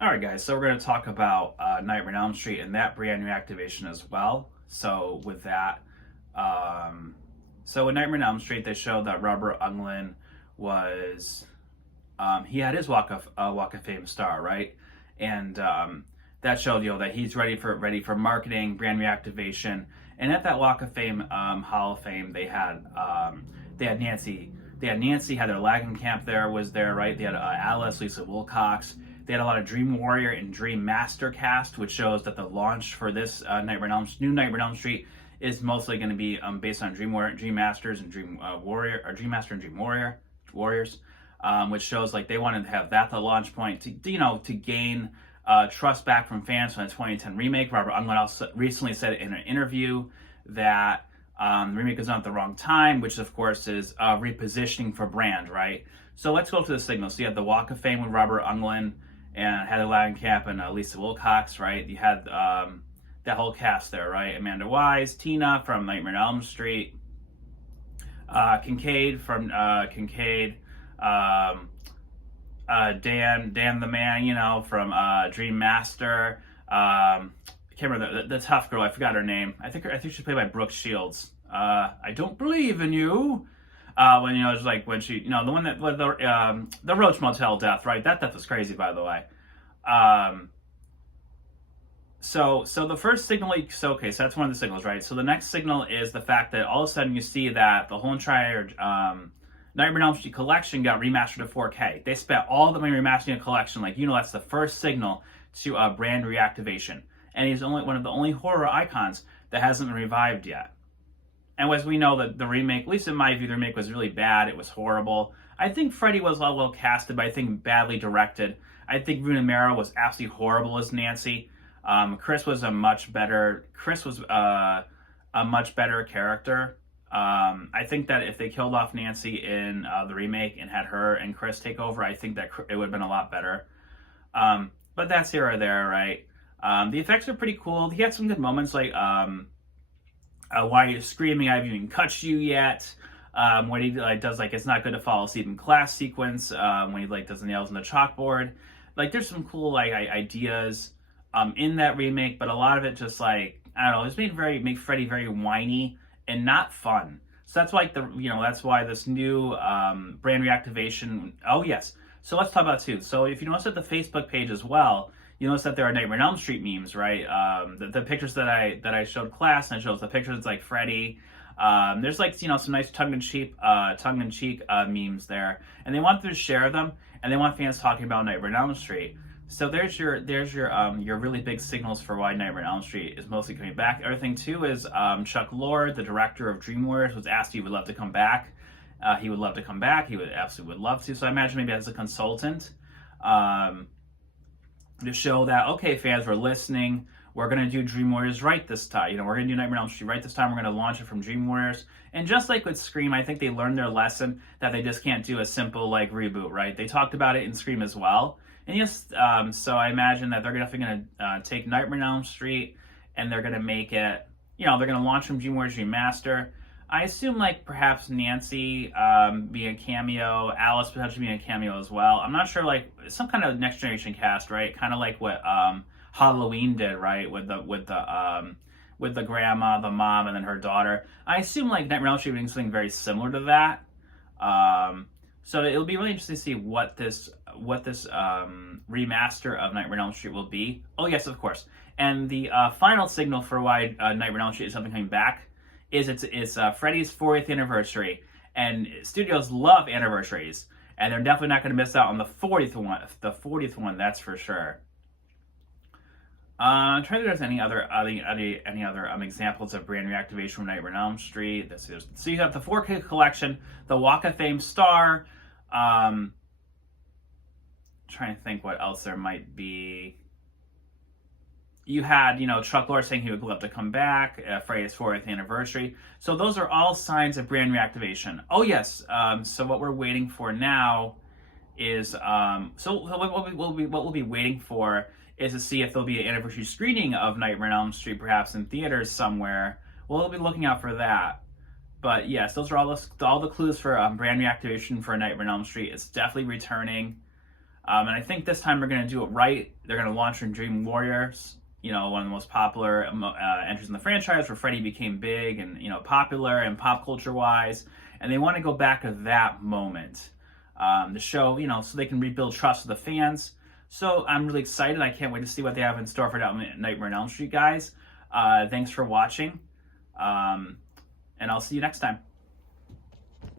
All right, guys. So we're going to talk about Nightmare on Elm Street and that brand new activation as well. So with that, um, so in Nightmare on Elm Street, they showed that Robert Englund was he had his Walk of Fame star, right? And that showed that he's ready for marketing, brand reactivation. And at that Walk of Fame Hall of Fame, they had Nancy. Had their Lagenkamp was there, right? They had Alice, Lisa Wilcox. They had a lot of Dream Warrior and Dream Master cast, which shows that the launch for this new Nightmare on Elm Street is mostly going to be based on Dream Warrior, Dream Masters, and Dream Warrior, or Dream Master and Dream Warriors, which shows like they wanted to have that the launch point to gain trust back from fans from the 2010 remake. Robert Englund also recently said in an interview that the remake is on at the wrong time, which of course is repositioning for brand, right? So let's go to the signals. So you have the Walk of Fame with Robert Englund and Heather Langenkamp and Lisa Wilcox, right? You had that whole cast there, right? Amanda Wise, Tina from Nightmare on Elm Street, Kincaid from Kincaid, Dan the Man, from Dream Master. I can't remember the tough girl. I forgot her name. I think she's played by Brooke Shields. I don't believe in you. When it's like when she, the one that the Roach Motel death, right? That death was crazy, by the way. So the first signal, so that's one of the signals, right? So the next signal is the fact that all of a sudden you see that the whole entire Nightmare on Elm Street collection got remastered to 4K. They spent all the money remastering a collection, that's the first signal to brand reactivation. And he's only one of the only horror icons that hasn't been revived yet. And as we know, that the remake, at least in my view, the remake was really bad. It was horrible. I think Freddy was well casted, but I think badly directed. I think Rooney Mara was absolutely horrible as Nancy. Chris was a much better character. I think that if they killed off Nancy in the remake and had her and Chris take over, I think that it would have been a lot better. But that's here or there, right? The effects are pretty cool. He had some good moments, like why are you screaming? I haven't even cut you yet. When he does it's not good to fall asleep in class sequence. When he does the nails on the chalkboard. There's some cool ideas in that remake, but a lot of it just I don't know, it's make Freddy very whiny and not fun. So that's why that's why this new brand reactivation. Oh yes. So let's talk about too. So if you notice at the Facebook page as well, you notice that there are Nightmare on Elm Street memes, right? The pictures that I showed class, and it shows the pictures like Freddy. There's some nice tongue-in-cheek memes there, and they want to share them, and they want fans talking about Nightmare on Elm Street. So there's your really big signals for why Nightmare on Elm Street is mostly coming back. Other thing too is Chuck Lorre, the director of Dream Warriors, was asked if he would love to come back. He would love to come back. He would absolutely would love to. So I imagine maybe as a consultant. To show that, okay, fans, we're listening. We're going to do Dream Warriors right this time. We're going to do Nightmare on Elm Street right this time. We're going to launch it from Dream Warriors. And just like with Scream, I think they learned their lesson that they just can't do a simple reboot, right? They talked about it in Scream as well. And yes, so I imagine that they're definitely going to take Nightmare on Elm Street and they're going to make it, they're going to launch from Dream Warriors Remaster. I assume perhaps Nancy being a cameo, Alice potentially being a cameo as well. I'm not sure, some kind of next generation cast, right? Kind of like what Halloween did, right? With the grandma, the mom, and then her daughter. I assume Nightmare on Elm Street doing something very similar to that. So it'll be really interesting to see what this remaster of Nightmare on Elm Street will be. Oh yes, of course. And the final signal for why Nightmare on Elm Street is something coming back is it's Freddy's 40th anniversary, and studios love anniversaries, and they're definitely not going to miss out on the 40th one. The 40th one, that's for sure. I'm trying to think if there's any other examples of brand reactivation from Nightmare on Elm Street. So you have the 4K collection, the Walk of Fame star. Trying to think what else there might be. You had, Chuck Lorre saying he would love to come back, Freddy's 40th anniversary. So those are all signs of brand reactivation. Oh yes. So what we're waiting for now is what we'll be waiting for is to see if there'll be an anniversary screening of Nightmare on Elm Street, perhaps in theaters somewhere. We'll be looking out for that. But yes, those are all the clues for brand reactivation for Nightmare on Elm Street. It's definitely returning. And I think this time we're going to do it right. They're going to launch in Dream Warriors, you know, one of the most popular entries in the franchise, where Freddy became big and, you know, popular and pop culture wise. And they want to go back to that moment to show, you know, so they can rebuild trust with the fans. So I'm really excited. I can't wait to see what they have in store for Nightmare on Elm Street, guys. Thanks for watching. And I'll see you next time.